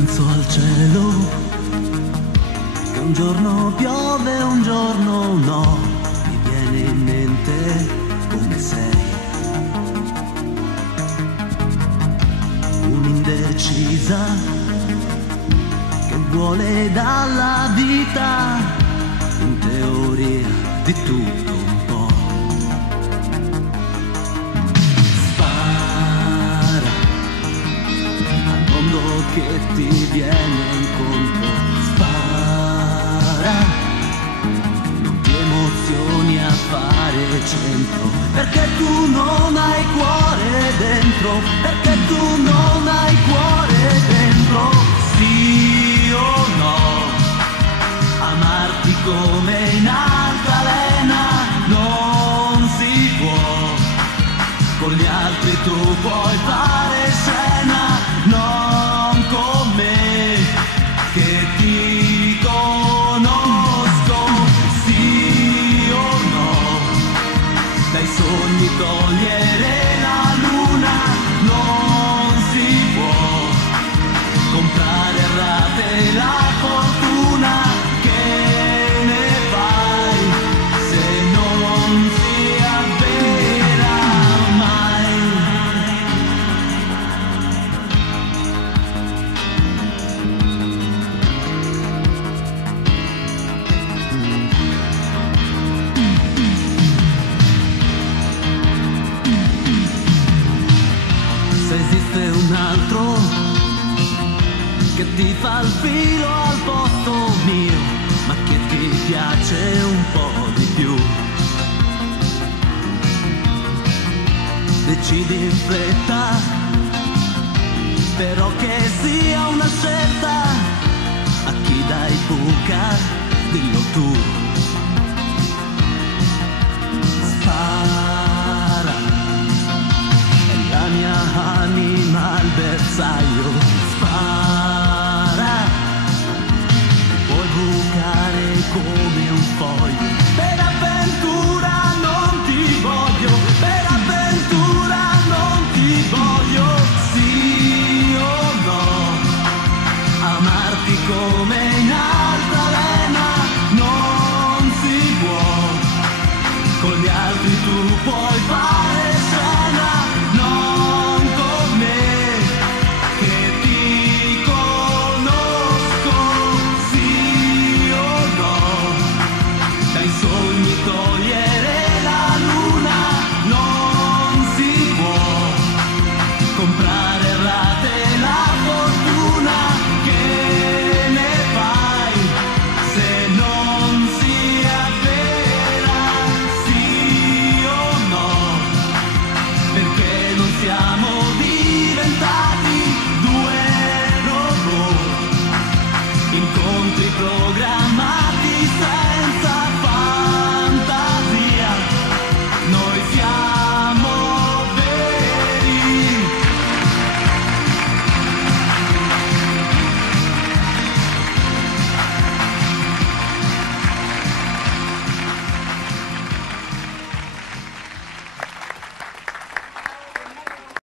penso al cielo, che un giorno piove, un giorno no, mi viene in mente come sei, un'indecisa che vuole dalla vita, in teoria di tutto un po'. Spara al mondo che ti viene incontro, spara, non ti emozioni a fare centro, perché tu non hai cuore dentro, perché tu non hai cuore dentro. Sì o no, amarti come in altalena non si può, con gli altri tu puoi fare scena, non con me che ti conosco. Sì o no, dai sogni togliere la luna non si può, comprare a rate la fortuna, che ne fai se non si avvera mai? Se esiste un altro che ti fa il filo al posto mio, ma che ti piace un po' di più, decidi in fretta, però che sia una scelta, a chi dai buca, dillo tu. Spara, è la mia anima al bersaglio,